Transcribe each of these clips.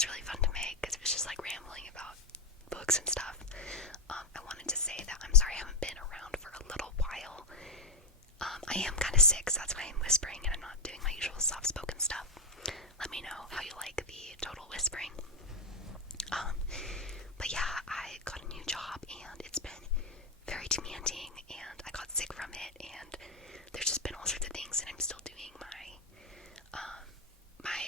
was really fun to make because it was just like rambling about books and stuff. I wanted to say that I'm sorry I haven't been around for a little while. I am kind of sick, so that's why I'm whispering and I'm not doing my usual soft-spoken stuff. Let me know how you like the total whispering. But yeah, I got a new job and it's been very demanding and I got sick from it, and there's just been all sorts of things, and I'm still doing my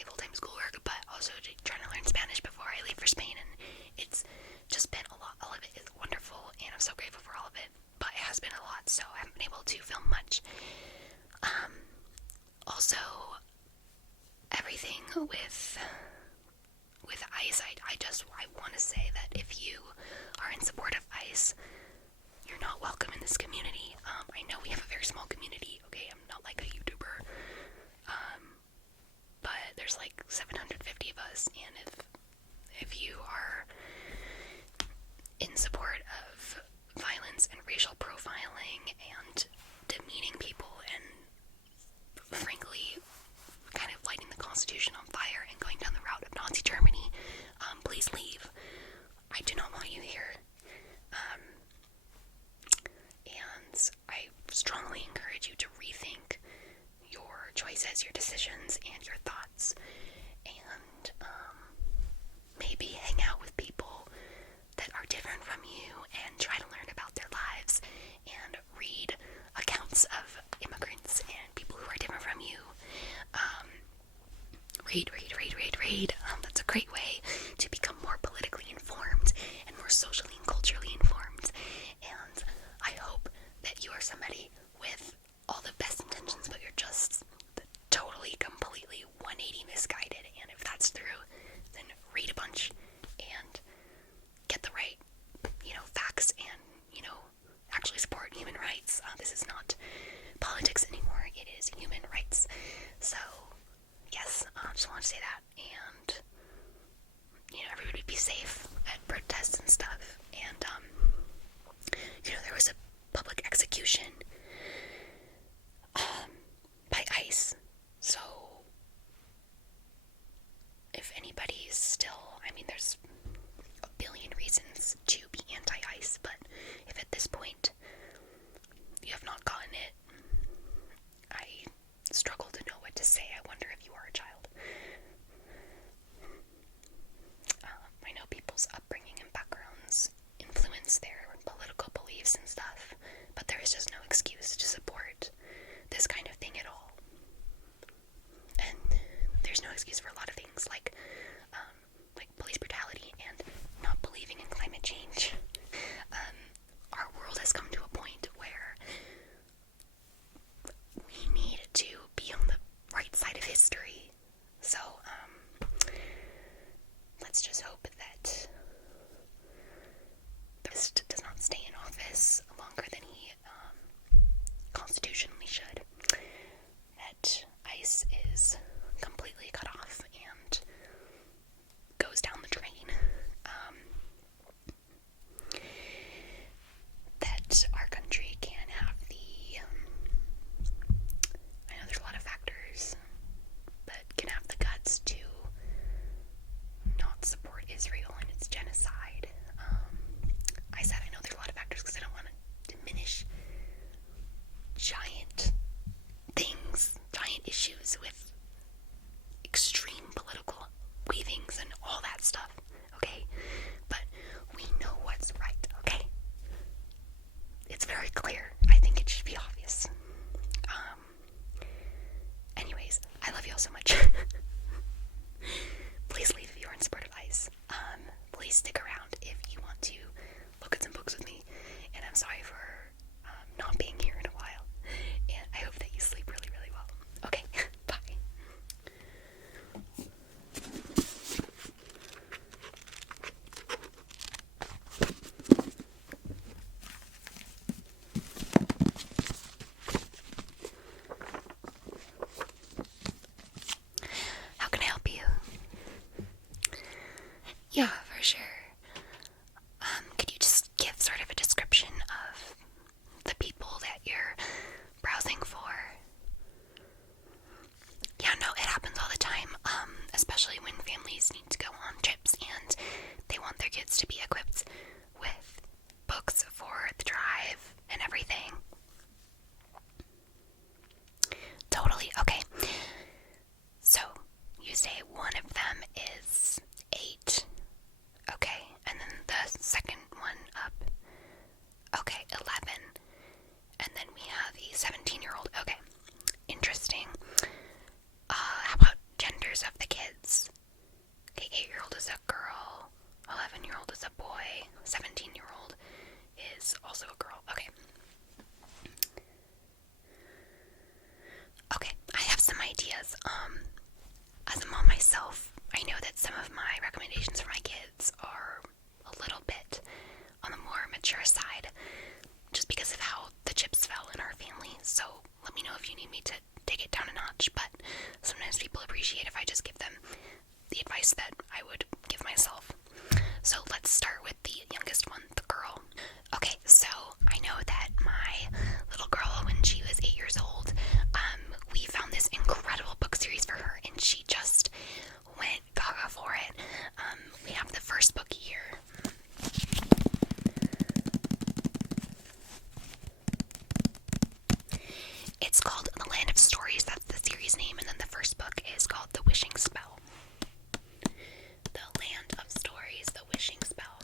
full-time schoolwork, but also trying to learn Spanish before I leave for Spain, and it's just been a lot. All of it is wonderful, and I'm so grateful for all of it, but it has been a lot, so I haven't been able to film much. Also, everything with ICE, I want to say that if you are in support of ICE, you're not welcome in this community. I know we have a very small community, okay? I'm not like a YouTuber. But there's like 750 of us, and if you are in support of violence and racial profiling and demeaning people and frankly kind of lighting the Constitution on fire and going down the route of Nazi Germany, please leave. I do not want you here. And I strongly encourage you to rethink your choices, your decisions, and your thoughts, and maybe hang out with people that are different from you and try to learn about their lives and read accounts of immigrants and people who are different from you. Read. That's a great way to become more politically informed and more socially and culturally informed, and I hope that you are somebody with all the best intentions, but you're just totally, completely 180 misguided, and if that's true, then read a bunch and get the right, facts and, actually support human rights. This is not politics anymore, it is human rights. So, yes, I just want to say that, and, everybody be safe at protests and stuff, and, there was a public execution by ICE, so if anybody's still, there's a billion reasons to be anti-ICE, but if at this point you have not gotten it, I struggle to know what to say. I wonder if you are a child. I know people's upbringing and backgrounds influence their political beliefs and stuff, but there is just no excuse to support this kind of thing at all. And there's no excuse for a lot of things, like police brutality and not believing in climate change. Our world has come to a point where we need to be on the right side of history. So, let's just hope that the president does not stay in office longer than he constitutionally should. That ICE is completely cut off and goes down the drain. That our country can have I know there's a lot of factors, but can have the guts to not support Israel and its genocide. I said I know there's a lot of factors because I don't want to diminish giant things, giant issues with extreme political weavings and all that stuff, okay? But we know what's right, okay? It's very clear. I think it should be obvious. Anyways, I love y'all so much. Please leave if you're in support of ICE. Please stick around if you want to look at some books with me. And I'm sorry for not being here in a while. And I hope that you sleep really, really well. Okay, bye. How can I help you? Yeah, for sure. Could you just give sort of a description of the people that you're browsing for? Yeah, no, it happens all the time, especially when families need to go on myself, I know that some of my recommendations for my kids are a little bit on the more mature side, just because of how the chips fell in our family. So let me know if you need me to take it down a notch, but sometimes people appreciate if I just give them the advice that I would give myself. So let's start with the youngest one, the girl. Okay, so I know that my little girl, when she was 8 years old, we found this incredible book series for her, and she just went gaga for it. We have the first book here. It's called The Land of Stories, that's the series name, and then the first book is called The Wishing Spell. The Land of Stories, The Wishing Spell.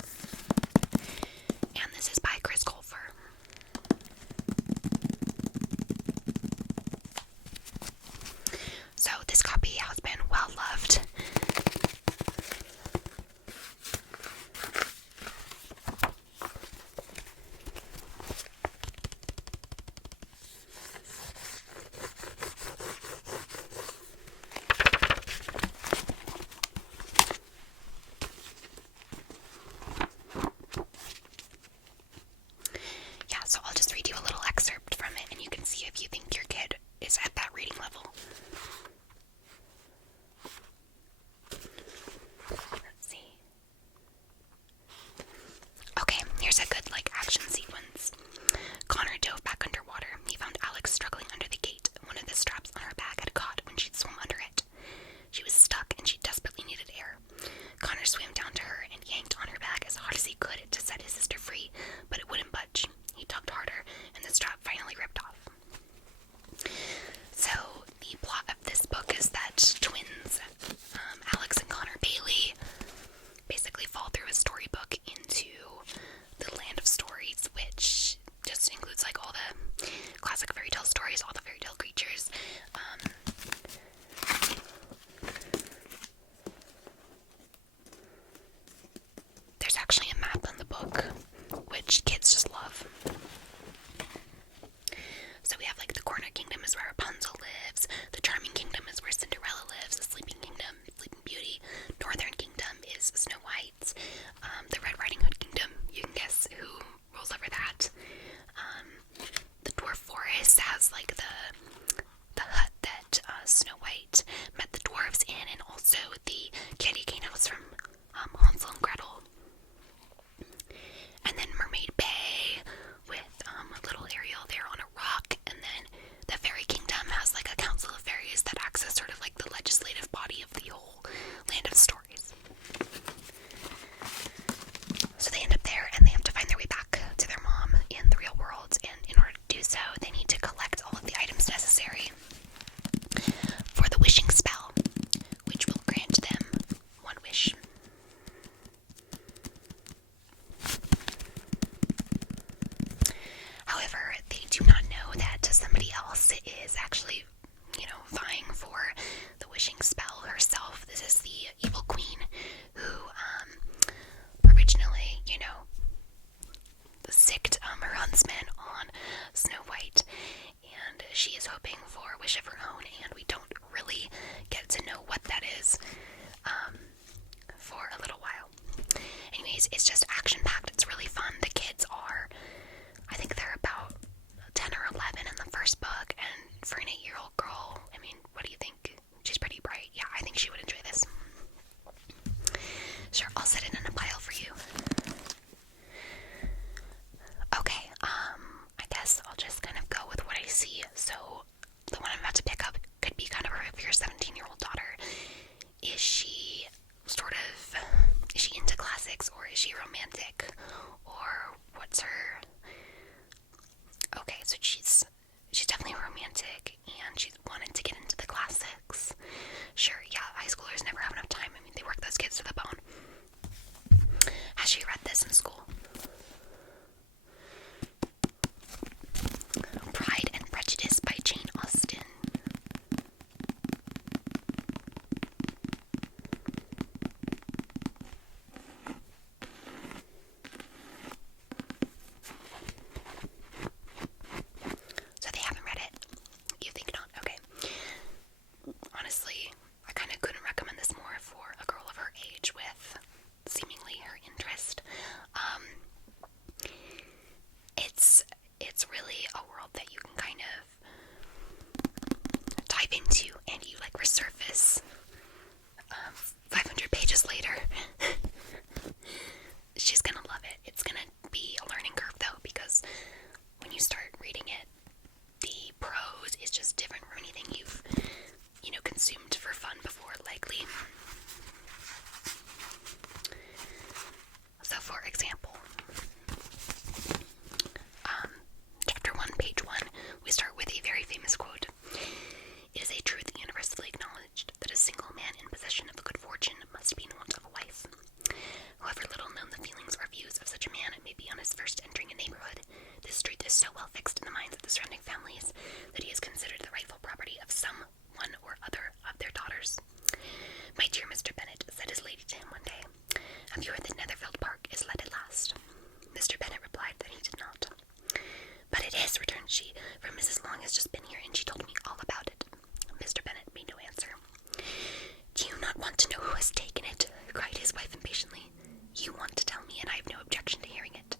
want to know who has taken it," cried his wife impatiently. "You want to tell me, and I have no objection to hearing it."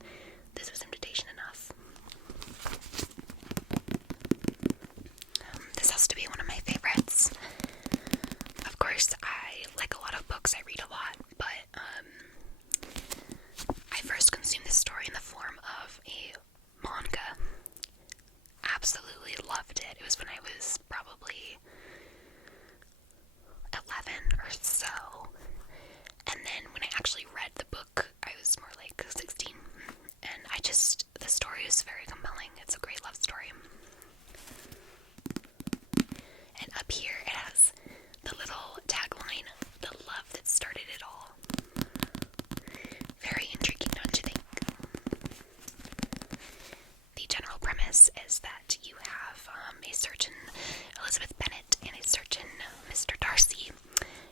This was invitation enough. This has to be one of my favorites. Of course, I like a lot of books, I read a lot, but I first consumed this story in the form of a manga. Absolutely loved it. It was when I was probably 11 or so. And then when I actually read the book, I was more like 16. And the story is very compelling. It's a great love story. And up here it has the little tagline, "The love that started it all." Very intriguing, don't you think? The general premise is that you have a certain Elizabeth Bennet and a certain Mr. Darcy.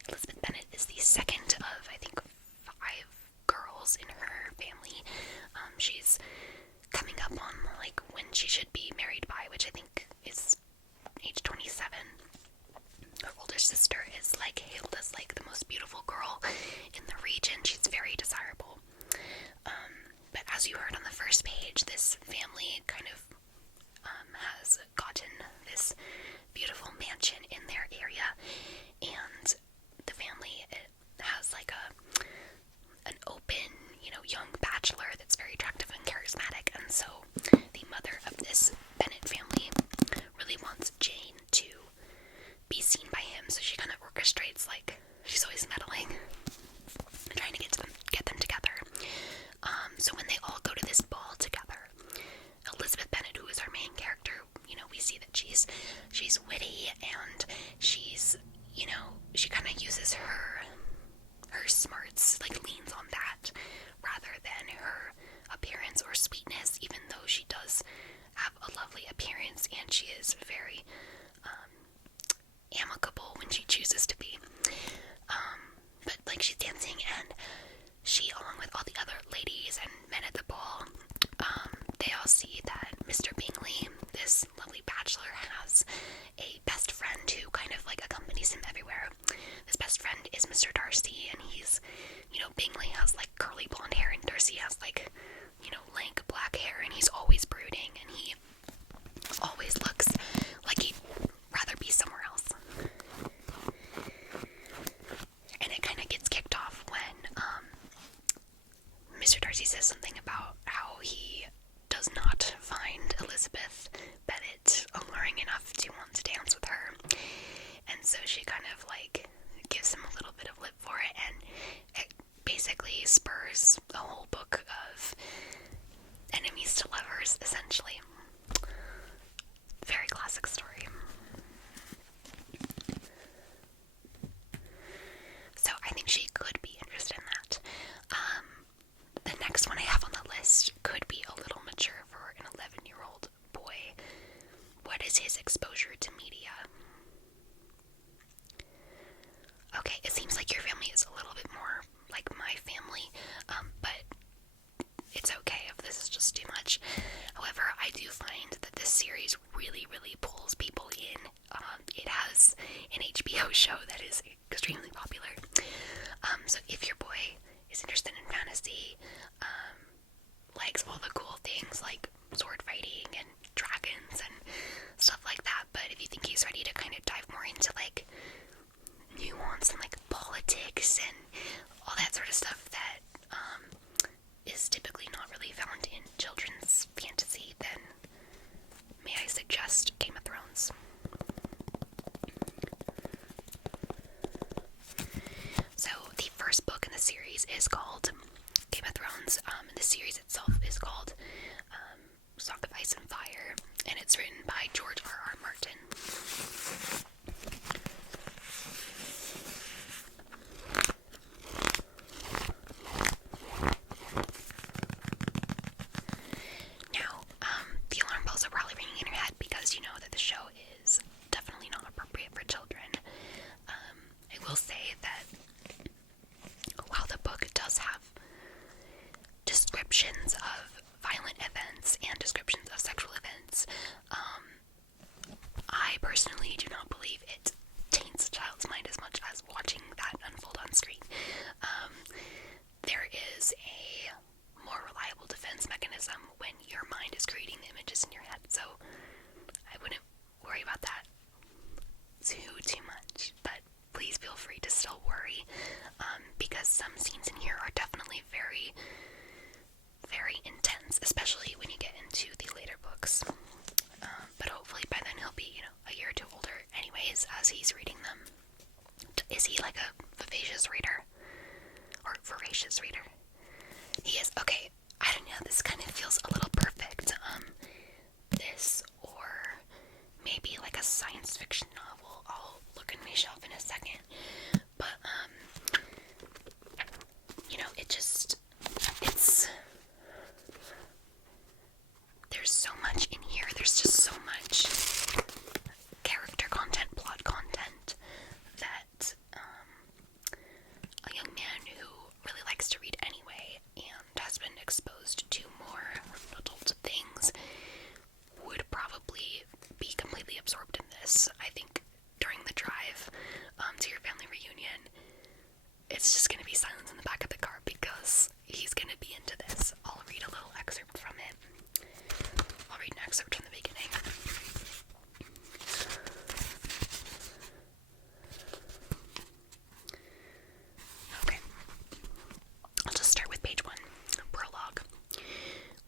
Elizabeth Bennet is the second of, I think, 5 girls in her family. She's coming up on, like, when she should be married by, which I think is age 27. Her older sister is, like, hailed as, like, the most beautiful girl in the region. She's very desirable. But as you heard on the first page, this family kind of has gotten this beautiful mansion in their area, and the family has like an open, young bachelor that's very attractive and charismatic, and so the mother of this Bennett family really wants Jane to be seen by him, so she kind of orchestrates, like, she's always meddling, trying to get them together. So when they all go to this ball together, Elizabeth Bennet, who is our main character, we see that she's witty, and she's, she kind of uses her smarts, like, leans on that rather than her appearance or sweetness, even though she does have a lovely appearance and she is very amicable when she chooses to be. But, like, she's dancing, and she, along with all the other ladies and men at the ball, they all see that Mr. Bingley, this lovely bachelor, has a best friend who kind of, like, accompanies him everywhere. This best friend is Mr. Darcy, and he's, Bingley has, like, curly blonde hair, and Darcy has, like, lank black hair, and he's always brooding, and he always looks like he'd rather be somewhere else. And it kind of gets kicked off when Mr. Darcy says something about how he does not find Elizabeth Bennet alluring enough to want to dance with her. And so she kind of, like, gives him a little bit of lip for it, and it basically spurs a whole book of enemies to lovers, essentially. Very classic story. So I think she could be interested in that. The next one I have on the list could be a little mature for an 11-year-old boy. What is his exposure to media? Okay, it seems like your family is a little bit more like my family, but it's okay if this is just too much. However, I do find that this series really, really pulls people in. It has an HBO show that is extremely popular. So if your boy is interested in fantasy, likes all the cool things like sword fighting and dragons and stuff like that, but if you think he's ready to kind of dive more into, like, nuance and, like, politics and all that sort of stuff that is typically not really found in children's fantasy, then may I suggest Game of Thrones. So the first book in the series is called Game of Thrones. The series itself is called Song of Ice and Fire, and it's written by George R.R. Martin. Now, the alarm bells are probably ringing in your head because you know that the show is definitely not appropriate for children. I will say that while the book does have descriptions of violent events and descriptions of sexual events, I personally do not believe it taints a child's mind as much as watching that reading them? Is he like a vivacious reader? Or voracious reader? He is. Okay, I don't know, this kind of feels a little perfect. This, or maybe like a science fiction novel. I'll look in my shelf in a second. But, you know, there's so much in here. There's just so much character content, plot content, that a young man who really likes to read anyway and has been exposed to more adult things would probably be completely absorbed in this. I think during the drive to your family reunion, it's just going to be silence in the back of the car because he's going to be into this. I'll read a little excerpt from it. I'll read an excerpt from the beginning. Okay. I'll just start with page 1. Prologue.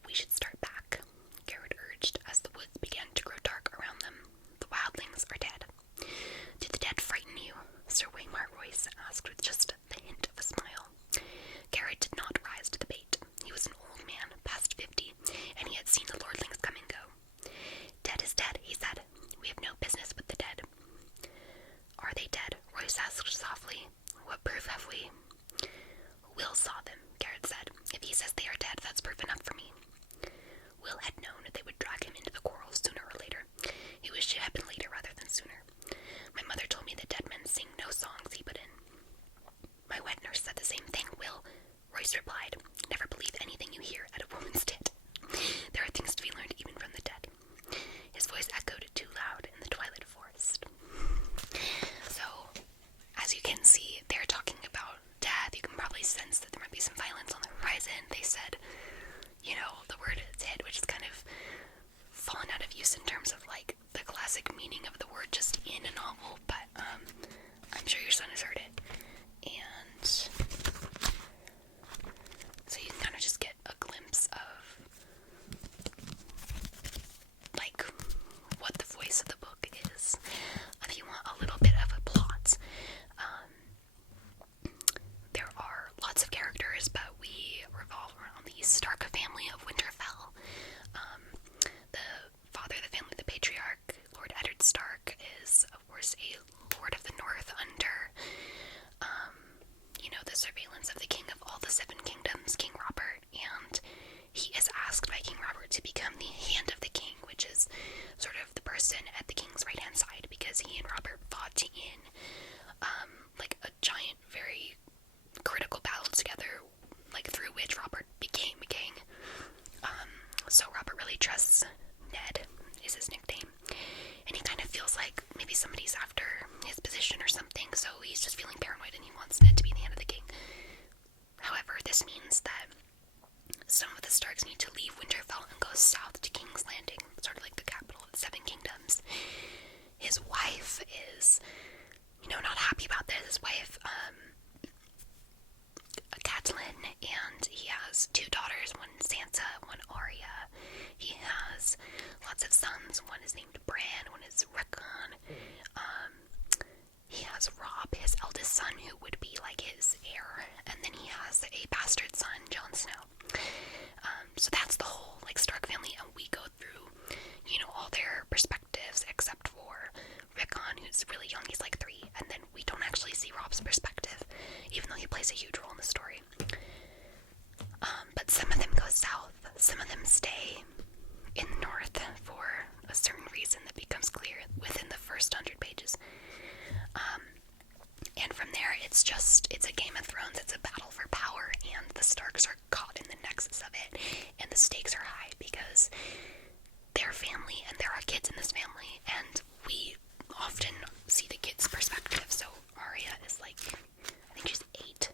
We should start back, Garrett urged as the woods began to grow dark around them. The wildlings are dead. Do the dead frighten you? Sir Waymar Royce asked with just the hint of a smile. Garrett did not rise to the bait. He was an old man, past 50, and he had seen the lordlings come and go. Dead is dead, he said. We have no business with the dead. Are they dead? Royce asked softly. What proof have we? Will saw them, Garrett said. If he says they are dead, that's proof enough for me. Will had known they would drag him into the quarrel sooner or later. He wished it had been later rather than sooner. My mother told me that dead men sing no songs, he put in. My wet nurse said the same thing, Will. Royce replied, never believe anything you hear at a woman's tit. There are things to be learned even from the dead. His voice echoed too loud in the twilight forest. So, as you can see, they're talking about death. You can probably sense that there might be some violence on the horizon. They said, you know, the word tit, which is kind of fallen out of use in terms of like the classic meaning of the word just in a novel, but I'm sure your son has heard it. And so you can kind of just get a glimpse of like what the voice of the book is. If you want a little bit of a plot, there are lots of characters, but we revolve around the Stark family of Winterfell. The father of the family, the patriarch, Lord Eddard Stark, is of course a Lord of the North under, you know, the surveillance of the King of all the Seven Kingdoms, King Robert, and he is asked by King Robert to become the Hand of the King, which is sort of the person at the King's right-hand side, because he and Robert fought in, like a giant, very critical battle together, like through which Robert became a king. So Robert really trusts Ned, is his nickname, and he kind of feels like maybe somebody's after his position or something, so he's just feeling paranoid and he wants Ned to be the Hand of the King. However, this means that some of the Starks need to leave Winterfell and go south to King's Landing, sort of like the capital of the Seven Kingdoms. His wife is, you know, not happy about this. His wife, Catelyn, and he has 2 daughters, one Sansa, one Arya. He has lots of sons. One is named Bran, one is Rickon. He has Robb, his eldest son, who would be like his heir, and then he has a bastard son, Jon Snow. So that's the whole like Stark family, and we go through, you know, all their perspectives except for Rickon, who's really young. He's like 3, and then we don't actually see Robb's perspective, even though he plays a huge role in the story. But some of them go south, some of them stay in the north for a certain reason that becomes clear within the first 100 pages. And from there, it's a Game of Thrones. It's a battle for power, and the Starks are caught in the nexus of it, and the stakes are high because they're family, and there are kids in this family, and we often see the kids' perspective. So Arya is like, I think she's 8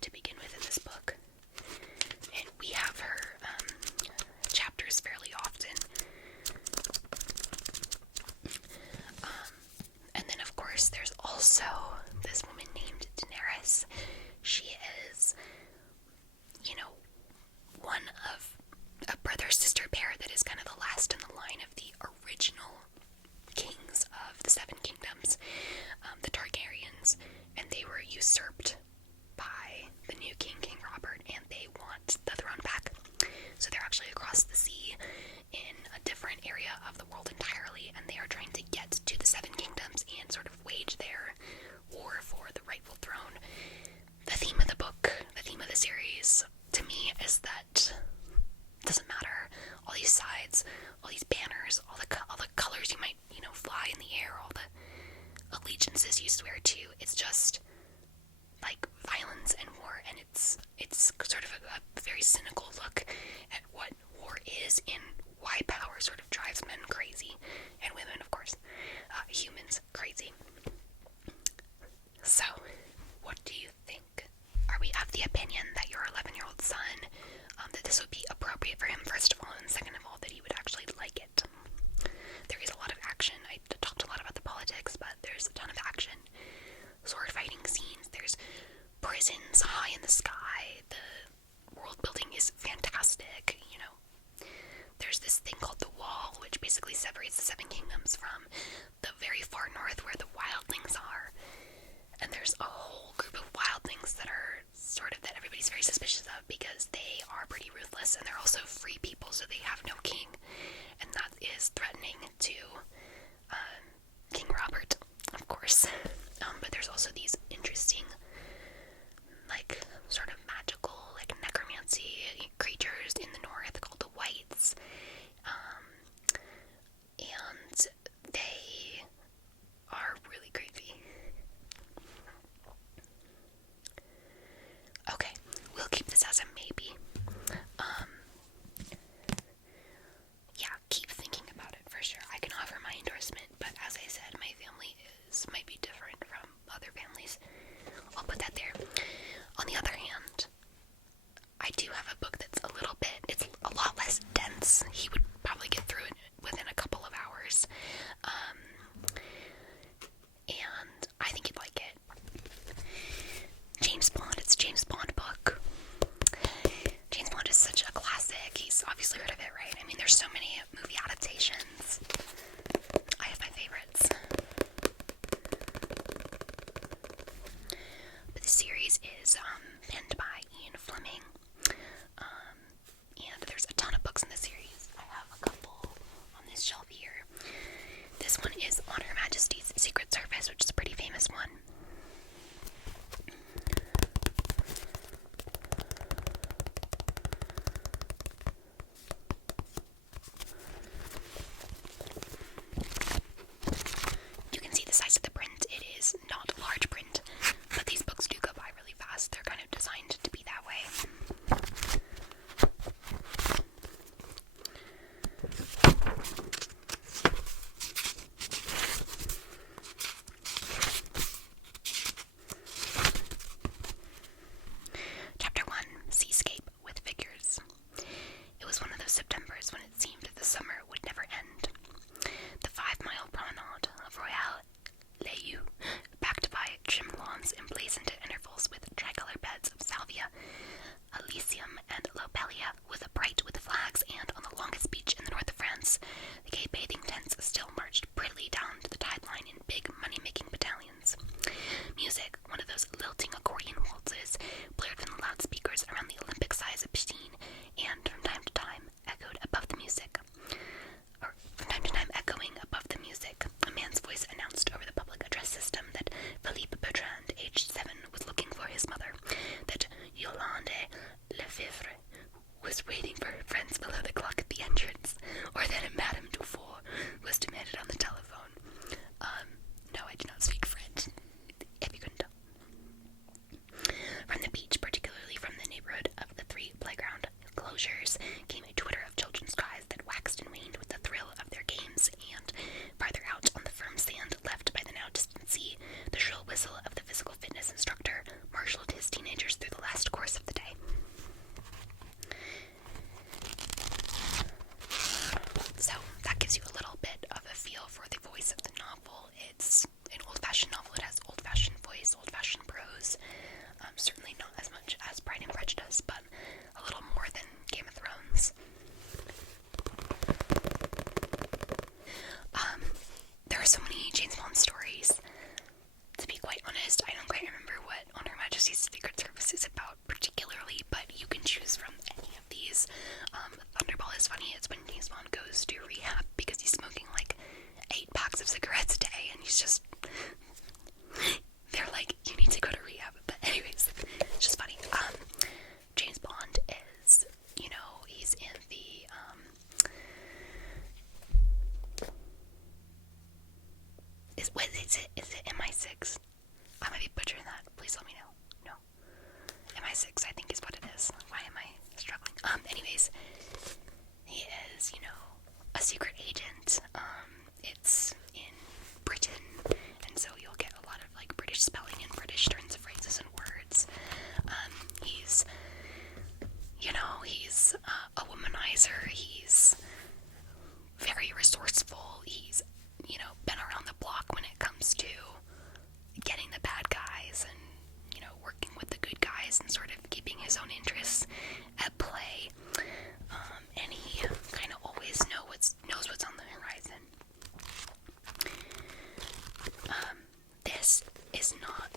to begin with in this book, and we have her chapters fairly often. And then of course there's also this woman named Daenerys. She is, you know, one of a brother-sister pair that is kind of the last in the line of the original kings of the Seven Kingdoms, the Targaryens, and they were usurped by the new king, King Robert, and they want the throne back. So they're actually across the sea in a different area of the world entirely, and they are trying to get to the Seven Kingdoms and sort of wage their war for the rightful throne. The theme of the book, the theme of the series, to me, is that it doesn't matter. All these sides, all these banners, all the colors you might, fly in the air, all the allegiances you swear to. It's just like violence and war, and it's sort of a very cynical look at what war is and why power sort of drives men crazy, and women, of course, humans crazy. So, what do you think? Are we of the opinion that your 11-year-old son, that this would be appropriate for him, first of all, and second of all, that he would actually like it? There is a lot of action. I talked a lot about the politics, but there's a ton of action. Sword fighting scenes, there's prisons high in the sky, the world building is fantastic, There's this thing called the Wall, which basically separates the Seven Kingdoms from the very far north where the wildlings are. And there's a whole group of wildlings that are that everybody's very suspicious of because they are pretty ruthless, and they're also free people, so they have no king. And that is threatening to King Robert, of course. But there's also these interesting, sort of magical, necromancy creatures in the north called the Whites. And they are really creepy. Okay, we'll keep this as a maybe. Yeah, keep thinking about it for sure. I can offer my endorsement, but as I said, my family might be different from other families. I'll put that there. On the other hand, I do have a book that's it's a lot less dense. He would probably get through it within a couple of hours. And I think you'd like it. James Bond, it's a James Bond book. James Bond is such a classic. He's obviously heard of it, right? I mean, there's so many movie adaptations. I have my favorites. But the series is penned by Ian Fleming. And there's a ton of books in the series. I have a couple on this shelf here. This one is On Her Majesty's Secret Service, which is a pretty famous one. You can see the size of the print. It is not large print, but these books do go by really fast. They're kind of designed to be that way.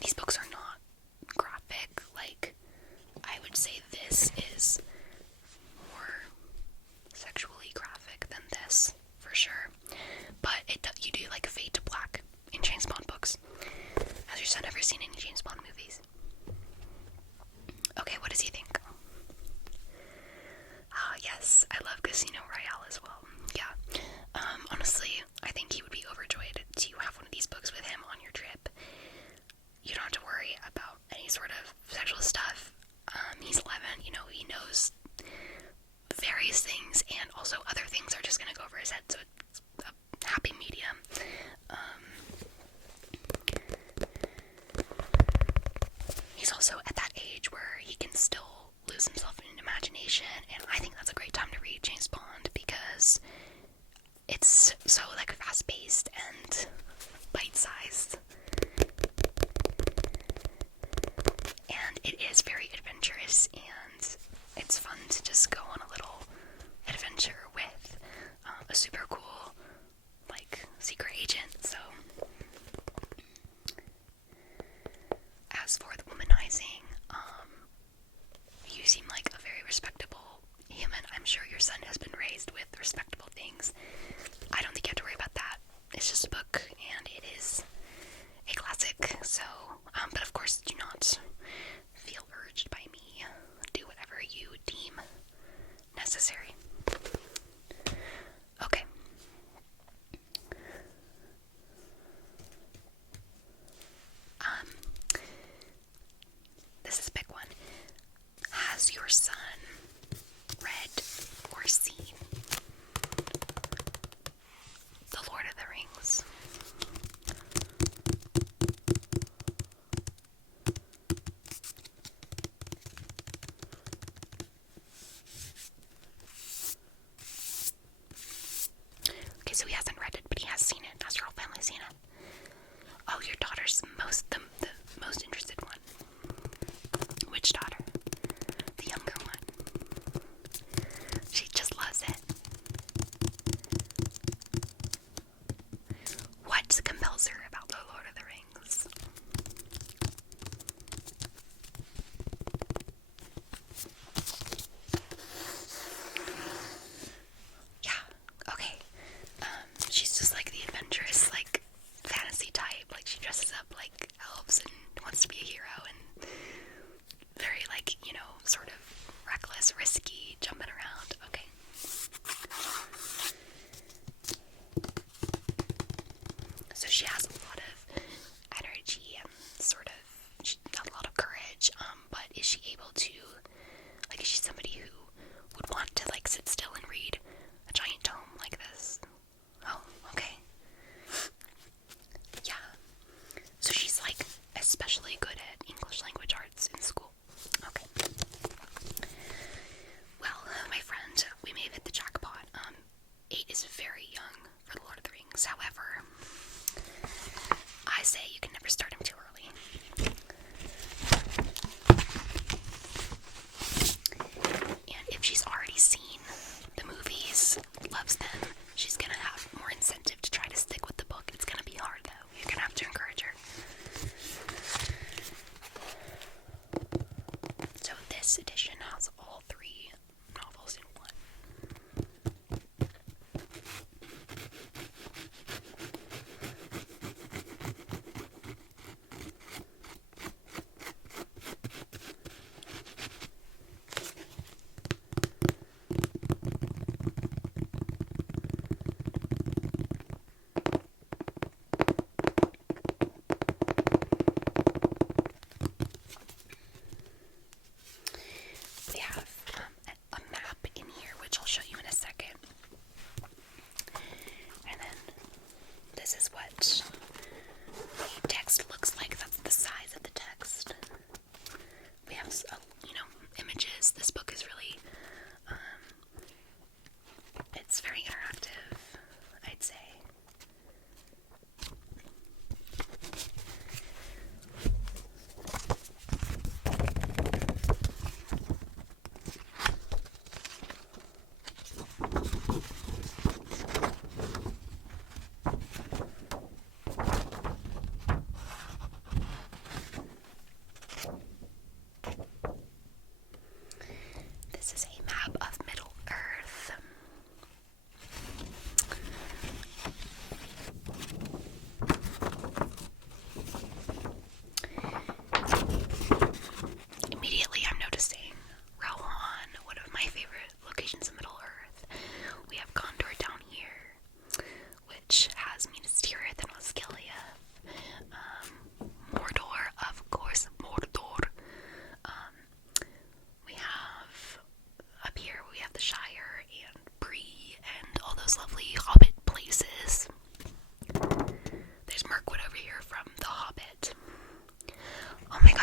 these books are not graphic. Like, I would say this is more sexually graphic than this, for sure. But you do like fade to black in James Bond books. Has your son ever seen any James Bond movies? Okay, what does he think? Yes, I love Casino Royale as well. Yeah. Honestly, I think he would be overjoyed to have one of these books with him on your trip. You don't have to worry about any sort of sexual stuff. He's 11, he knows various things, and also other things are just gonna go over his head, so it's a happy medium. He's also at that age where he can still lose himself in imagination, and I think that's a great time to read James Bond because it's so like fast-paced and bite-sized, and it is very adventurous, and it's fun to just go on a little adventure with a super cool like secret agent. So as for the womanizing, you seem like a very respectable human. I'm sure your son has been raised with respectable things. I don't think you have to worry about that. It's just a book, and it is a classic. So, but of course, do not feel urged by me. Do whatever you deem necessary. Okay. This is a big one. Has your son read or seen The Lord of the Rings? Okay, so he hasn't read it, but he has seen it. Has your whole family seen it? Oh, your daughter's the most interested one. Which daughter? The younger one. She just loves it. What compels her about The Lord of the Rings? Yeah, okay. She's just like the adventurous, like, fantasy type. Like, she dresses up like elves and wants to be a hero, and very, like, sort of reckless, risky, jumping around. Okay. So she has a lot of energy and sort of a lot of courage, but is she able to, like, is she somebody who would want to, like, sit still and read a giant tome like this? Oh, okay. Yeah. So she's, like, especially good at English language arts in school. Okay. Well, my friend, we may have hit the jackpot.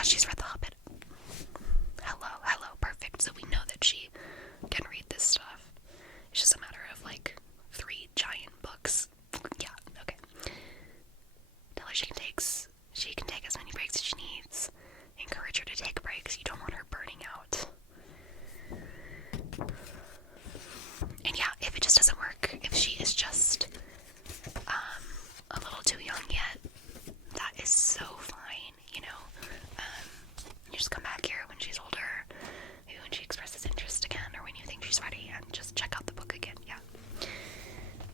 she's read The Hobbit. Hello, perfect. So we know that she can read this stuff. It's just a matter of like 3 giant books. Yeah, okay. Tell her she can take as many breaks as she needs. Encourage her to take breaks. You don't want her burning out. And yeah, if it just doesn't work, if she is just a little too young yet, that is so fine, you know. You just come back here when she's older, maybe when she expresses interest again, or when you think she's ready, and just check out the book again. Yeah,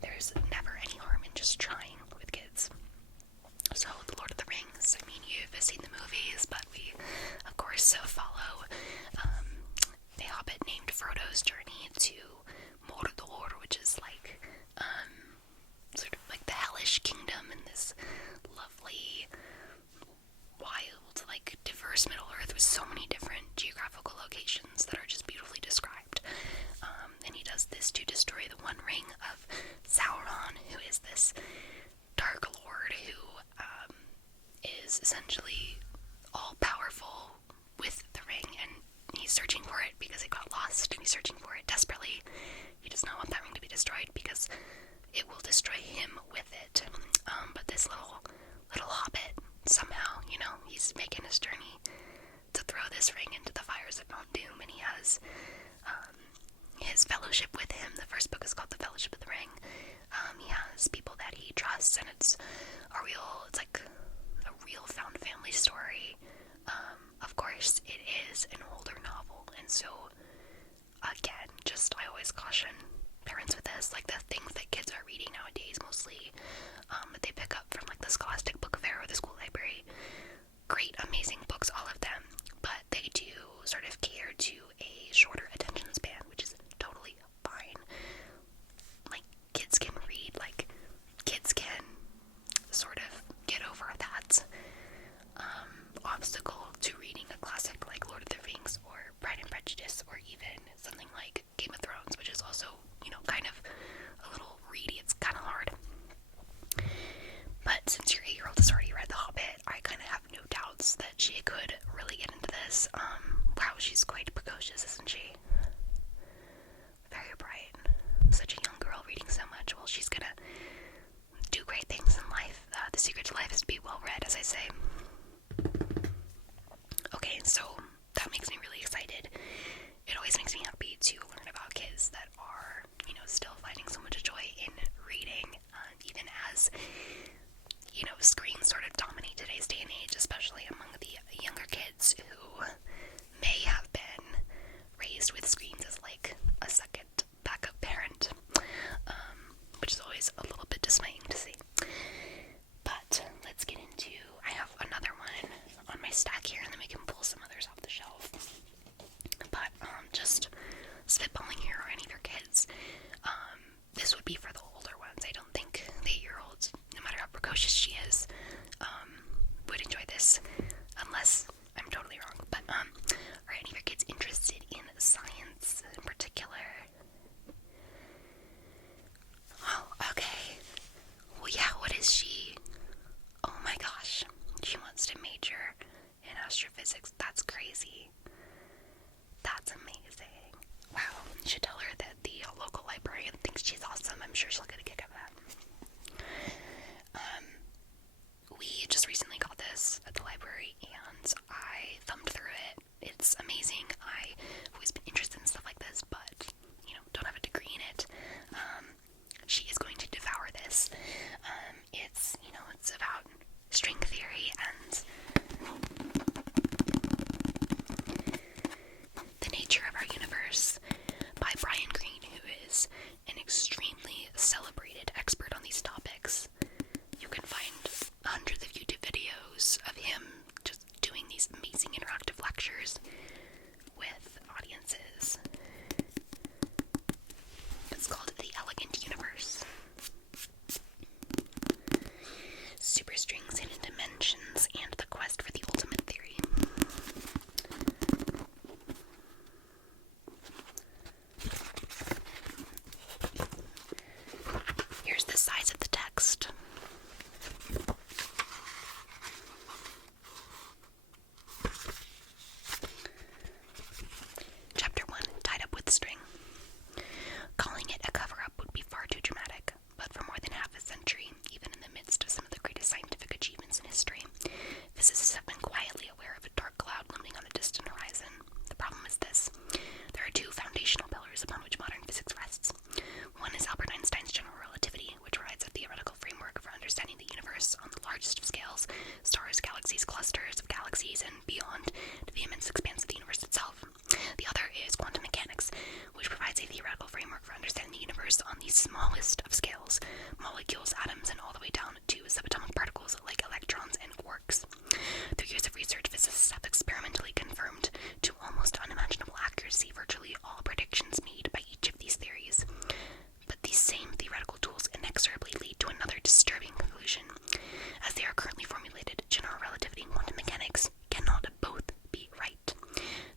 there's never any harm in just trying with kids. So, The Lord of the Rings, I mean, you've seen the movies, but we, of course, follow a hobbit named Frodo's journey to Mordor, which is like, sort of like the hellish kingdom in this lovely, wild, like, diverse Middle Earth with so many different geographical locations that are just beautifully described. And he does this to destroy the One Ring of Sauron, who is this Dark Lord who is essentially all-powerful with the ring, and he's searching for it because it got lost, and he's searching for it desperately. He does not want that ring to be destroyed because it will destroy him with it. But this little hobbit, somehow, you know, he's making his journey to throw this ring into the fires of Mount Doom, and he has his fellowship with him. The first book is called The Fellowship of the Ring. He has people that he trusts, and it's like a real found family story. Of course, it is an older novel, and so, again, I always caution parents with this, like, the things that kids are reading nowadays, mostly, that they pick up from, like, the Scholastic Book Fair or the school library. Great, amazing books, all of them, but they do sort of cater to a shorter attention span, which is totally fine. Like, kids can read, like, kids can sort of get over that obstacle to reading a classic like Lord of the Rings or Pride and Prejudice, or even something like Game of Thrones, which is also, you know, kind of a little reedy. It's kind of hard. But since your 8-year-old has already read The Hobbit, I kind of have no doubts that she could really get into this. Wow, she's quite precocious, isn't she? Very bright. Such a young girl reading so much. Well, she's gonna do great things in life. The secret to life is to be well read, as I say. Okay, so that makes me really excited. It always makes me happy to learn about kids that are, you know, still finding so much joy in reading, even as, you know, screens sort of dominate today's day and age, especially among the younger kids who may have been raised with screens as like a second backup parent, which is always a little bit dismaying to see. But let's get into, I have another one on my stack here, and then we can pull some others off the shelf. But just spitballing here, or any of your kids, this would be for the older ones. I don't think the 8-year-olds, no matter how precocious she is, would enjoy this, unless I'm totally wrong. But are any of your kids interested in science in particular? Oh, okay. Well, yeah, what is she? Oh my gosh, she wants to major in astrophysics. That's crazy. That's amazing. Wow, you should tell her that the local librarian thinks she's awesome. I'm sure she'll get a kick out of that. We just recently got this at the library, and I thumbed through it. It's amazing. I've always been interested in stuff like this, but, you know, don't have a degree in it. She is going to devour this. It's, you know, it's about string theory and The Nature of Our Universe by Brian Greene, who is an extremely celebrated expert on these topics. You can galaxies and beyond to the immense expanse of the universe itself. The other is quantum mechanics, which provides a theoretical framework for understanding the universe on the smallest of scales, molecules, atoms, and all the way down to subatomic particles like electrons and quarks. Through years of research, physicists have experimentally confirmed to almost unimaginable accuracy virtually all predictions made by each of these theories. But these same theoretical tools inexorably lead to another disturbing conclusion. As they are currently formulated, general relativity and quantum mechanics cannot both be right.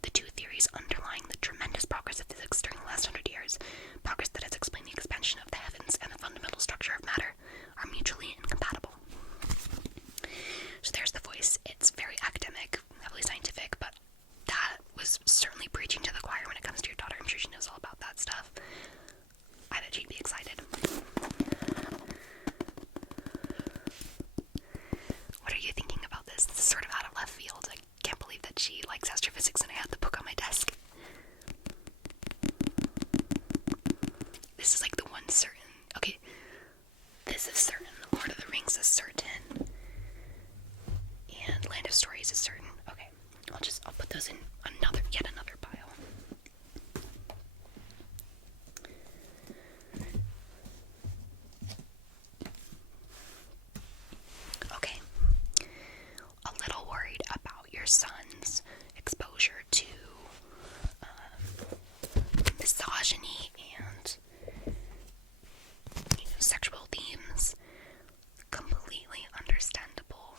The two theories underlying the tremendous progress of physics during the last 100 years, progress that has explained the expansion of the heavens and the fundamental structure of matter, are mutually incompatible. So there's the voice. It's very academic, heavily scientific, but that was certainly preaching to the choir when it comes to your daughter. I'm sure she knows all about that stuff. I bet she'd be excited. What are you thinking about this? This is sort of out of left field. I can't believe that she likes astrophysics and I had the book on my desk. This is like the one certain. Okay, this is certain. Lord of the Rings is certain. And Land of Stories is certain. Okay, I'll put those in yet another pile. Okay, a little worried about your son's exposure to misogyny and sexual themes. Completely understandable.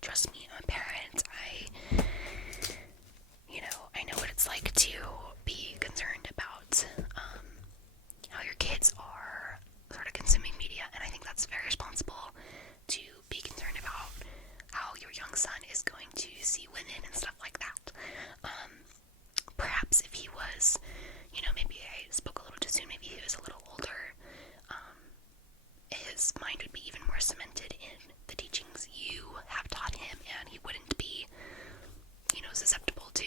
Trust me, I'm a parent. I know what it's like to be concerned about how your kids are sort of consuming media, and I think that's very responsible to be concerned about how your young son is going to see women and stuff like that. Perhaps if he was, maybe I spoke a little too soon, maybe he was a little older, his mind would be even more cemented in the teachings you have taught him, and he wouldn't be, susceptible to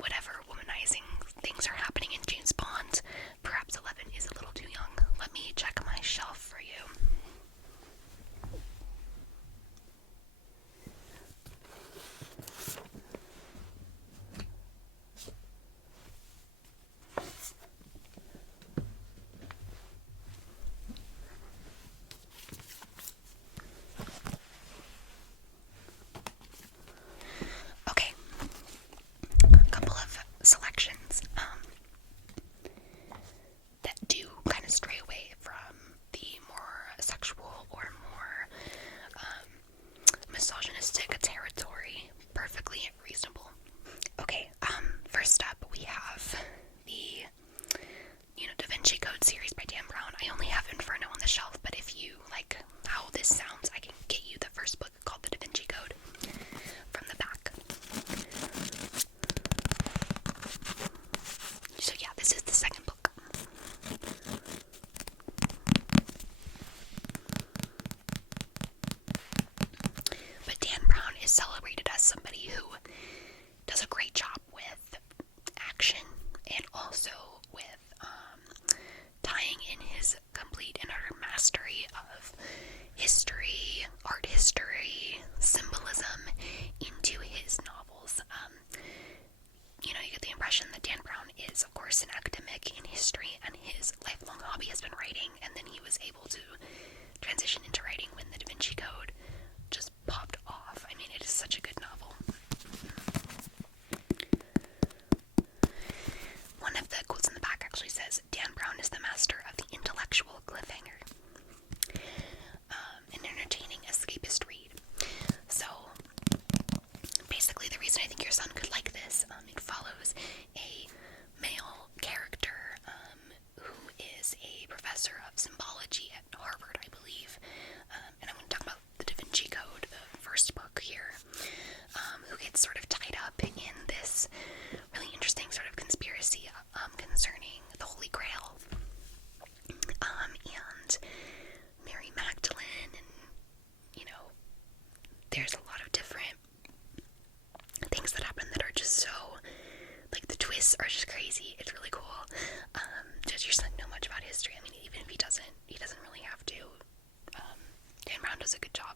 whatever womanizing things are happening in James Bond. Perhaps 11 is a little too young. Let me check my shelf for you. Okay, a couple of selections that do kind of stray away from the more sexual or more misogynistic territory. Perfectly reasonable. Okay, first up we have the Da Vinci Code series by Dan Brown. I only have Inferno on the shelf, but if you like how this sounds, I can get you the first book called The Da Vinci Code from the back. So yeah, this is the second book. But Dan Brown is celebrated as somebody who does a great job with action and also with tying in his complete and utter mastery of history, art history, symbolism into his novels. You get the impression that Dan Brown is, of course, an academic in history, and his lifelong hobby has been writing, and then he was able to transition into writing when the Da Vinci Code just popped off. I mean, it is such a good novel. One of the quotes in the back actually says, Dan Brown is the master of the intellectual cliffhanger. An entertaining escapist read. So, basically the reason I think your son could like this, it follows a male character who is a professor of symbology at Harvard, I believe. And I'm going to talk about the Da Vinci Code, the first book here, who gets sort of tied up in this really interesting sort of conspiracy concerning the Holy Grail, and Mary Magdalene, and there's a lot of different things that happen that are just so, like, the twists are just crazy. It's really cool. Does your son know much about history? I mean, even if he doesn't really have to. Dan Brown does a good job.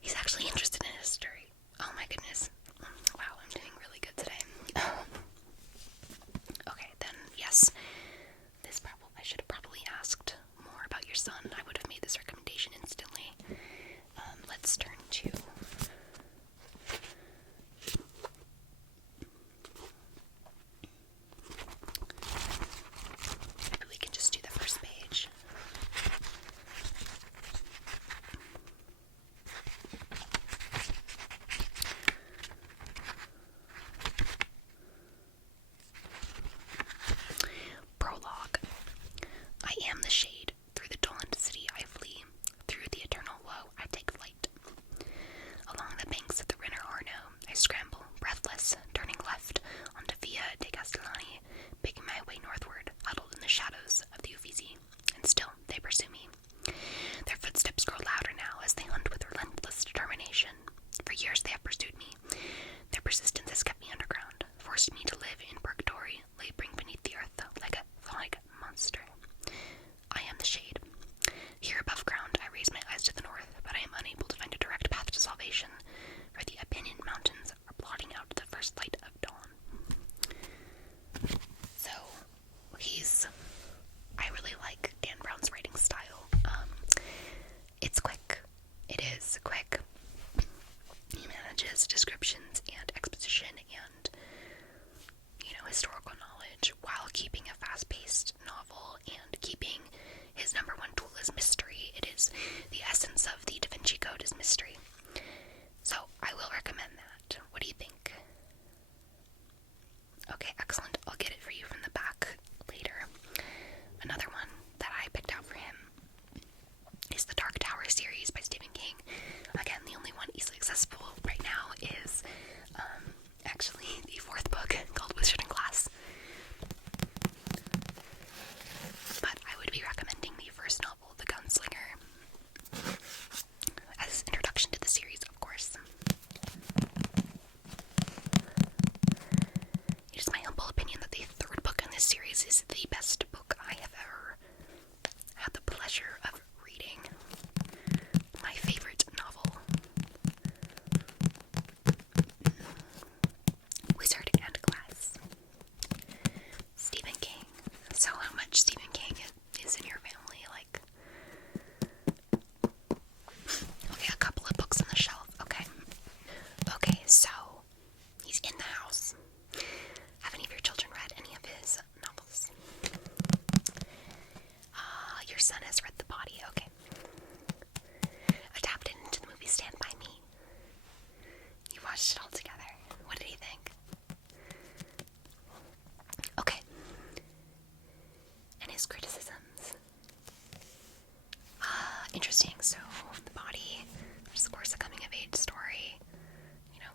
He's actually in He manages descriptions and exposition and, historical knowledge while keeping a fast-paced novel and keeping his number one tool is mystery. It is the essence of the Da Vinci Code is mystery. So I will recommend that. What do you think? Okay, excellent. I'll get it for you from the back later. Another one that I picked out for him is the Dark Tower series by Stephen King. Again, the only one easily accessible right now is actually the fourth book called Wizard and Glass. But I would be recommending the first novel, The Gunslinger, as introduction to the series, of course. It is my humble opinion that the third book in this series is the best book I have ever had the pleasure of reading. My favorite novel. Wizard and Glass. Stephen King. So how much Stephen King is in your family? Like, okay, a couple of books on the shelf. Okay, so he's in the house. Have any of your children read any of his novels? Your son has read The Body. Okay. Adapted into the movie Stand By Me. You watched it all together. What did he think? Okay. And his criticisms. Interesting. So, The Body, which is of course a coming-of-age story,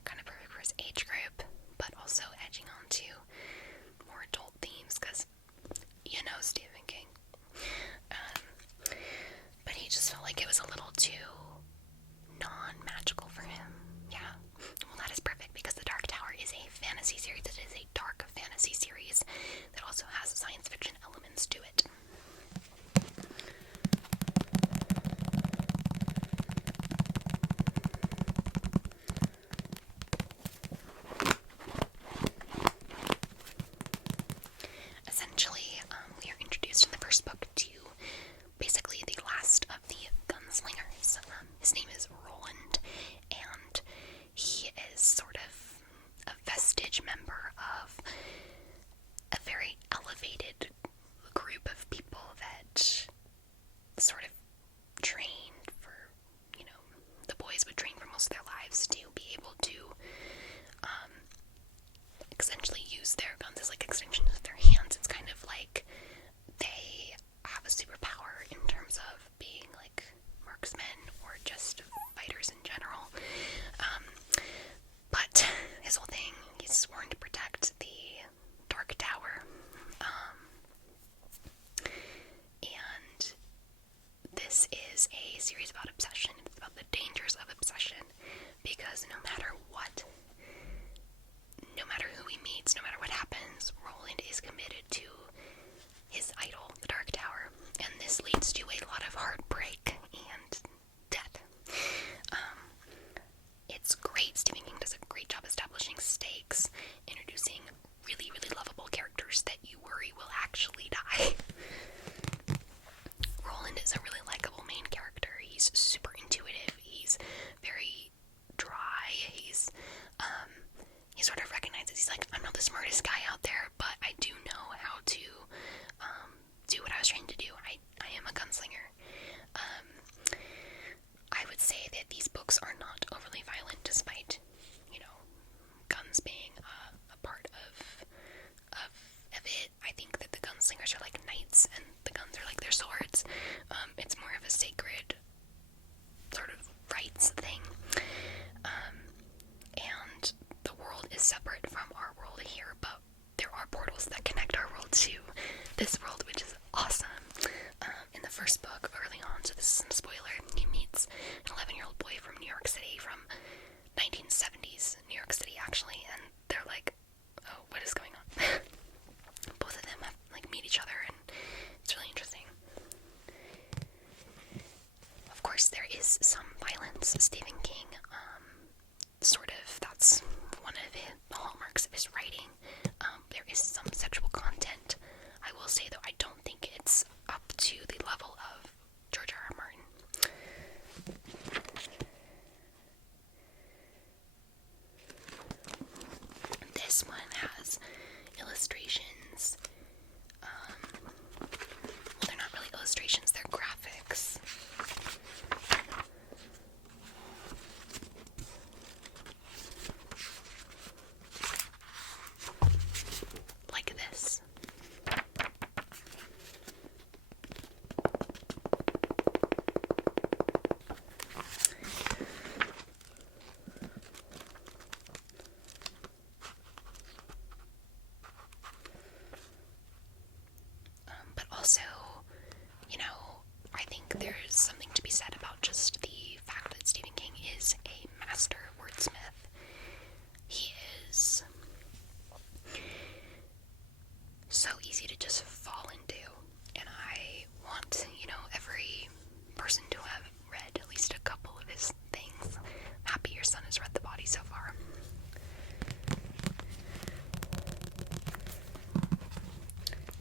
kind of perfect for his age group, but also edging on to more adult themes, because, Stephen King. But he just felt like it was a little too non-magical for him. Yeah. Well, that is perfect, because The Dark Tower is a fantasy series. It is a dark fantasy series that also has science fiction elements to it. Essentially, we are introduced in the first book to basically the last of the gunslingers. His name is Roland, and he is sort of a vestige member of a very elevated group of people that sort of trained for, the boys would train for most of their lives to be able to essentially use their guns as like extensions of their hands. It's kind of like they have a superpower in terms of being like marksmen or just fighters in general. But his whole thing, he's sworn to protect the Dark Tower. And this is a series about obsession. It's about the dangers of obsession, because no matter who he meets, no matter what happens, Roland is committed to his idol, the Dark Tower, and this leads to a lot of heartbreak and death. It's great. Stephen King does a great job establishing stakes, introducing really, really lovable characters that you worry will actually die. Roland is a really likable main character. He's super intuitive. He's very dry. He sort of recognizes, he's like, I'm not the smartest guy out there, but I do know how to do what I was trained to do. I am a gunslinger. I would say that these books are not overly violent, despite, guns being a part of it. I think that the gunslingers are like knights, and the guns are like their swords. It's more of a sacred sort of rights thing. And the world is separate from our world here, but there are portals that connect our world to this world, which is awesome. In the first book, early on, so this isn't a spoiler, he meets an 11-year-old boy from New York City, from 1970s New York City, actually, and they're like, oh, what is going on? Both of them meet each other, and it's really interesting. Of course, there is some violence. Stephen King, that's one of the hallmarks of his writing. There is some sexual content. I will say, though, I don't think it's up to the level of George R. R. Martin. this one has illustrations. Well, they're not really illustrations, they're graphics. Like this. But also, you know, I think there's something to be said about just the fact that Stephen King is a master wordsmith. He is so easy to just fall into, and I want, you know, every person to have read at least a couple of his things. I'm happy your son has read The Body so far.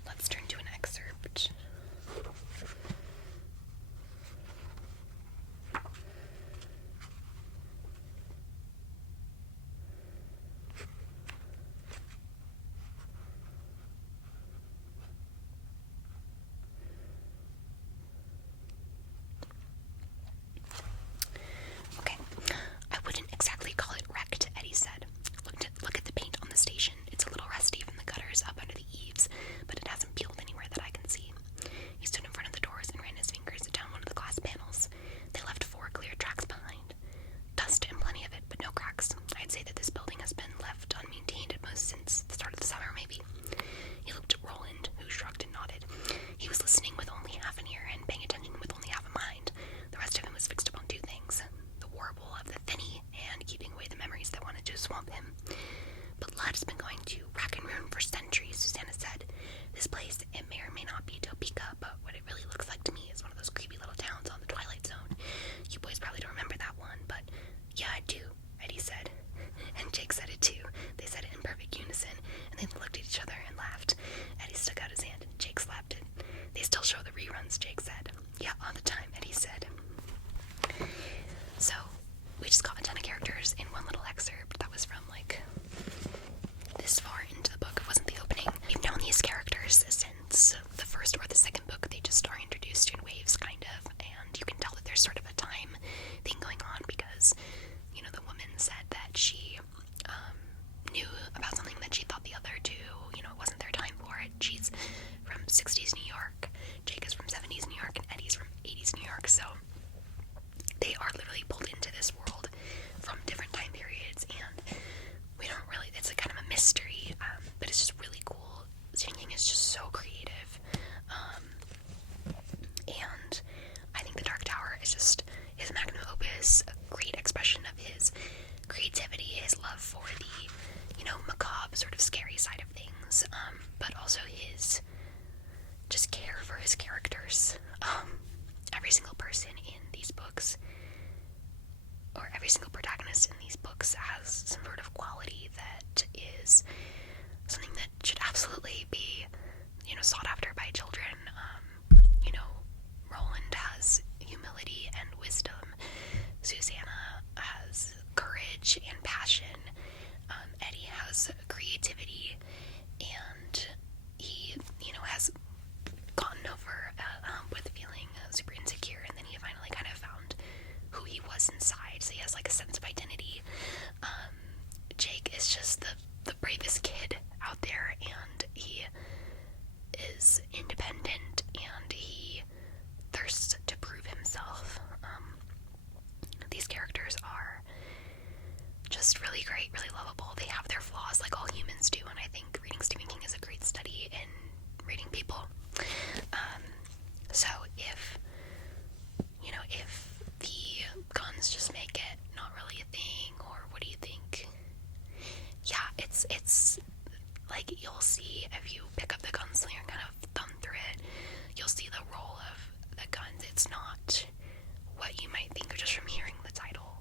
Let's turn to an excerpt. Okay, I wouldn't exactly call it wrecked, Eddie said. Look at the paint on the station. It's a little rusty from the gutters up under the eaves, but it hasn't peeled anywhere that I can see. He stood in front of the doors and ran his fingers down one of the glass panels. They left 4 clear tracks behind. Dust and plenty of it, but no cracks. I'd say that this building has been left unmaintained at most since the start of the summer, maybe. He looked at Roland, who shrugged and nodded. He was listening with only half an ear and paying attention with only half a mind. The rest of him was fixed upon 2 things: the warble of the thinny and keeping away the memories that wanted to swamp him. But Lud has been going to rack and ruin for centuries, Susanna said. This place, it may or may not be Topeka, but what it really looks like to me is one of those creepy little towns on the Twilight Zone. You boys probably don't remember that one, but yeah, I do, Eddie said. And Jake said it too. They said it in perfect unison, and they looked at each other and laughed. Eddie stuck out his hand, and Jake slapped it. They still show the reruns, Jake said. Yeah, all the time, Eddie said. So, we just got a ton of characters in one little excerpt that was from, like, this far into the book. It wasn't the opening. We've known these characters since the first or the second book. They just are introduced in waves, kind of, and you can tell that there's sort of a time thing going on because, you know, the woman said that she knew about something that she thought the other two, you know, it wasn't their time for it. She's from 60s New York, Jake is from 70s New York, and Eddie's from 80s New York, so they are literally pulled into this world from different time periods, and we don't really, it's a kind of a mystery, but it's just really cool. Stephen King is just so creative, and I think The Dark Tower is just his magnum opus, a great expression of his creativity, his love for the, you know, macabre, sort of scary side of things, but also his just care for his characters. Every single person in these books, or every single protagonist in these books, has some sort of quality that is something that should absolutely be, you know, sought after by children. You know, Roland has humility and wisdom. Susanna has courage and passion. Eddie has creativity, and he, you know, has gotten over with feeling super insecure, and then he finally kind of found who he was inside, so he has like a sense of identity. Jake is just the bravest kid out there, and he is independent, and he thirsts to prove himself. These characters are just really great, really lovable. They have their flaws like all humans do, and I think reading Stephen King is a great study in reading people. So if, you know, if the guns just make it not really a thing, or what do you think? Yeah, it's like, you'll see if you pick up the gunslinger and kind of thumb through it, you'll see the role of the guns. It's not what you might think just from hearing the title.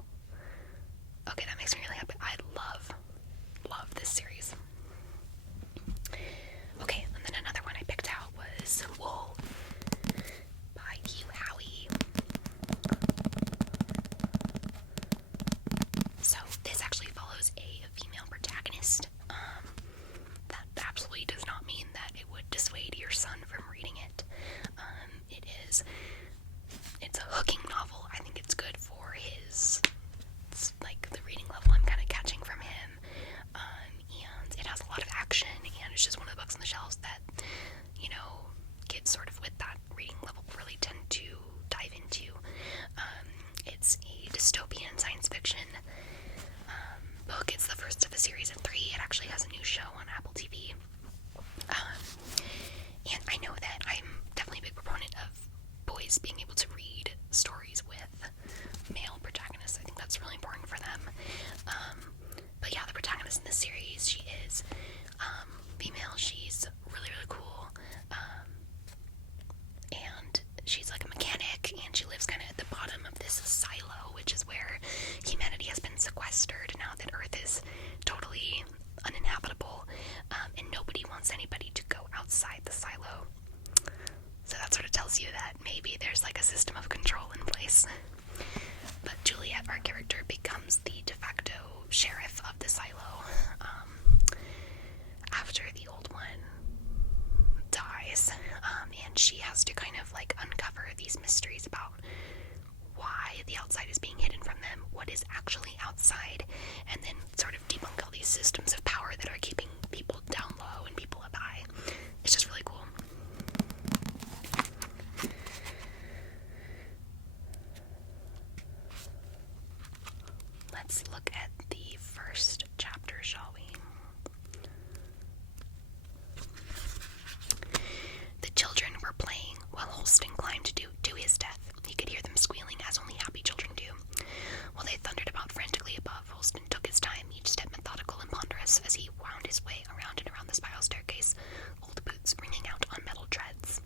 Okay, that makes me really happy. I love this series. Okay, and then another one I picked out was Wool by Hugh Howey. So this actually follows a female protagonist. it's a hooking novel. I think it's good for it's like the reading level I'm kind of catching from him. And it has a lot of action, and it's just one of the books on the shelves that, kids sort of with that reading level really tend to dive into. It's a dystopian science fiction book. It's the first of a series of 3. It actually has a new show on Apple TV. And I know that I'm definitely a big proponent of boys being able to read stories with male protagonists. I think that's really important for them. But yeah, the protagonist in this series, she is female. She's really, really cool. And she's like a mechanic, and she lives kind of at the bottom of this silo, which is where humanity has been sequestered now that Earth is totally uninhabitable, and nobody wants anybody to go outside the silo. So that sort of tells you that maybe there's like a system of control in place. But Juliet, our character, becomes the de facto sheriff of the silo after the old one dies, and she has to kind of like uncover these mysteries about why the outside is being hidden from them, what is actually outside, and then sort of debunk all these systems of power that are keeping people down low and people up high. It's just really cool. Let's look at the first chapter, shall we? The children were playing while Holston climbed to his death. He could hear them squealing as only happy children do. While they thundered about frantically above, Holston took his time, each step methodical and ponderous, as he wound his way around and around the spiral staircase, old boots ringing out on metal treads.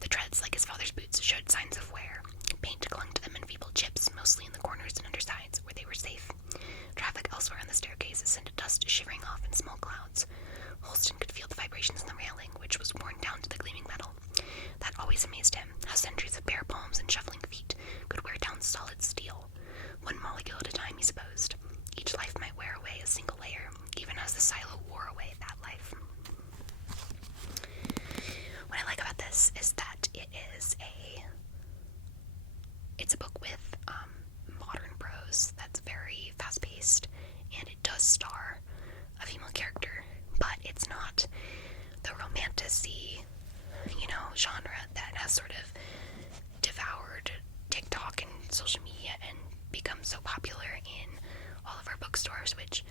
The treads, like his father's boots, showed signs of wear. Paint clung to them in feeble chips, mostly in the corners and undersides, where they were safe. Traffic elsewhere on the staircase sent dust shivering off in small clouds. Holston could feel the vibrations in the railing, which was worn down to the gleaming metal. That always amazed him, how centuries of bare palms and shuffling feet could wear down solid steel. One molecule at a time, he supposed. Each life might wear away a single layer, even as the silo wore away that life. What I like about this is that it's a book with modern prose that's very fast-paced, and it does star a female character, but it's not the romantasy, genre that has sort of devoured TikTok and social media and become so popular in all of our bookstores, which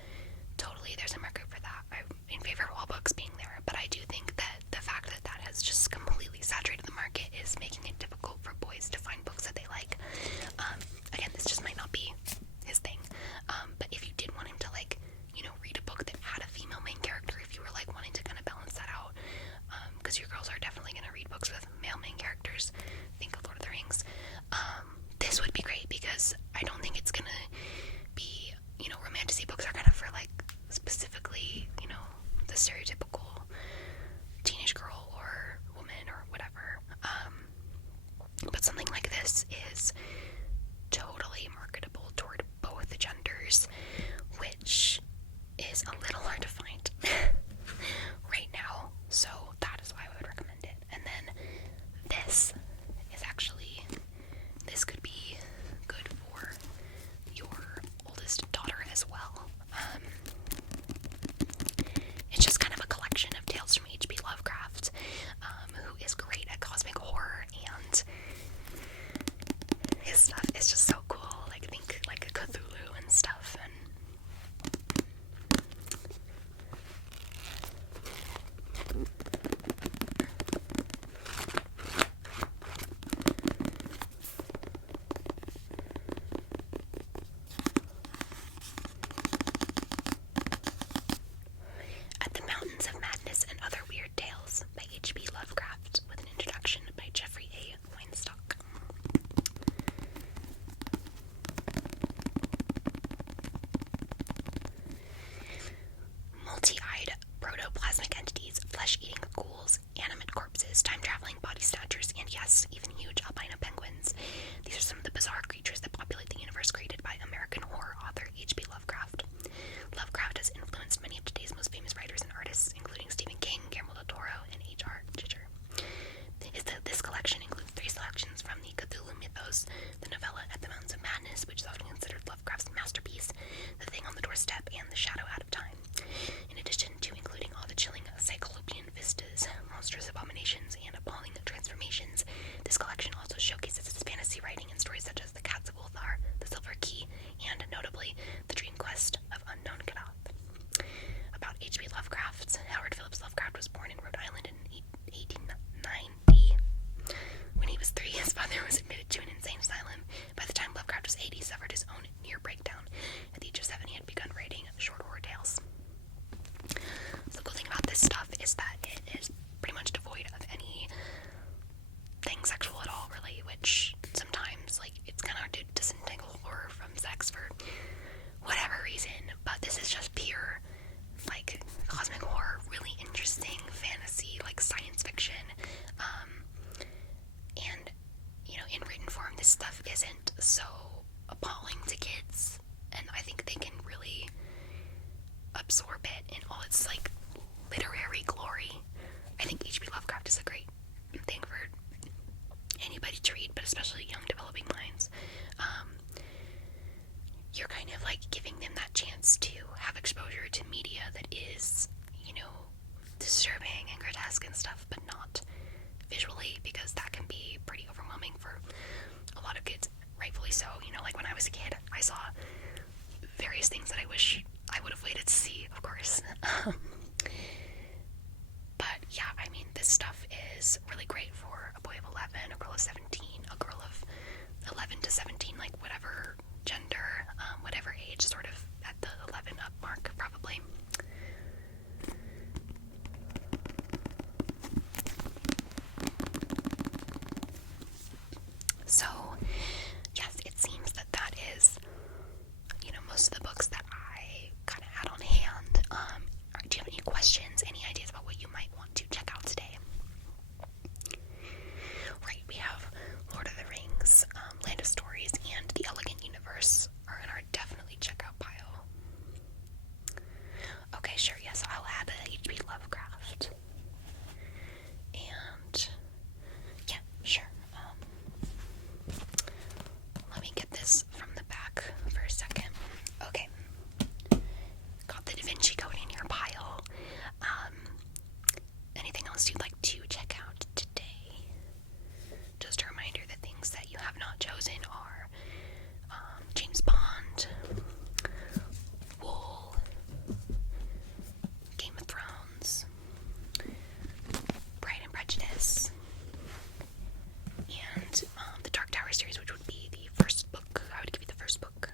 totally there's a market for that. I'm in favor of all books being there, but I do think that the fact that that has just completely saturated the market is making it difficult for boys to find books that they like. Again, this just might not be his thing, but if you did want him to read a book that had a female main character, if you were wanting to kind of balance that out, because your girls are definitely going to read books with male main characters, think of Lord of the Rings, this would be great, because I don't think it's going to be, romantasy books are kind of absorb it in all its like literary glory. I think H.P. Lovecraft is a great thing for anybody to read, but especially young developing minds. You're kind of like giving them that chance to have exposure to media that is, disturbing and grotesque and stuff, but not visually, because that can be pretty overwhelming for a lot of kids, rightfully so. Like when I was a kid, I saw various things that I wish I would have waited to see, of course. But yeah, I mean, this stuff is really great for a boy of 11, a girl of 17, a girl of 11 to 17, like whatever gender, whatever age, sort of at the 11 up mark, probably. So, yes, it seems that is, most of the books that I kind of had on hand. Do you have any questions, any ideas about what you might want to check out today? Right, we have Lord of the Rings, Land of Stories, and The Elegant Universe are in our definitely checkout pile. Okay, sure, yes, I'll add H.P. Lovecraft. And, yeah, sure. Let me get this from the back for a second. Okay. Got the Da Vinci Code in your pile. Anything else you'd like to check out today? Just a reminder, the things that you have not chosen are James Bond, Wool, Game of Thrones, Pride and Prejudice, and the Dark Tower series, which would be the first book. I would give you the first book.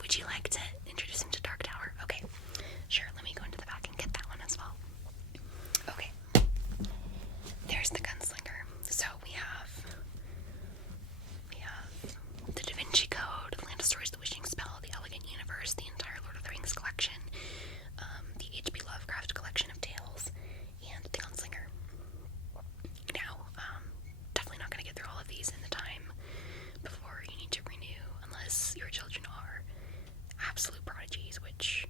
Would you like to introduce him to Dark Tower? Okay, sure, let me go into the back and get that one as well. Okay, there's the Gunslinger. So we have the Da Vinci Code, Land of Stories, The Wishing Spell, The Elegant Universe, the entire Lord of the Rings collection, the H.P. Lovecraft collection of tales, and the Gunslinger. Now, definitely not going to get through all of these in the time before you need to renew, unless your children are absolute prodigies, which,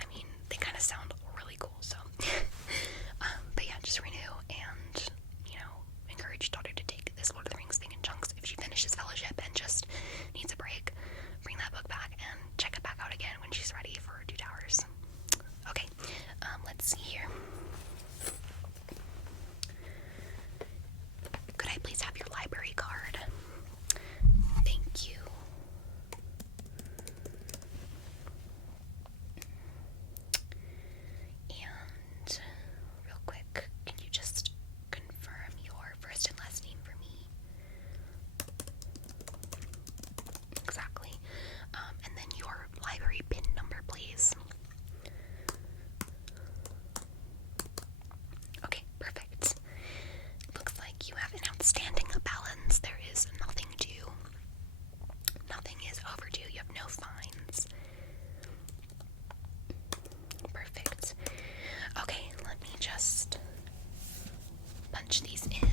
I mean, they kind of sound really cool, so. But yeah, just renew and, encourage daughter to take this Lord of the Rings thing in chunks. If she finishes Fellowship and just needs a break, bring that book back and check it back out again when she's ready for Two Towers. Okay, let's see here. Could I please have your library card? Thank you. And real quick, can you just confirm your first and last name for me? Exactly. And then your library PIN number, please. Okay, perfect. Looks like you have an outstanding balance. There is nothing due. Nothing is overdue. You have no fines. Perfect. Okay, let me just punch these in.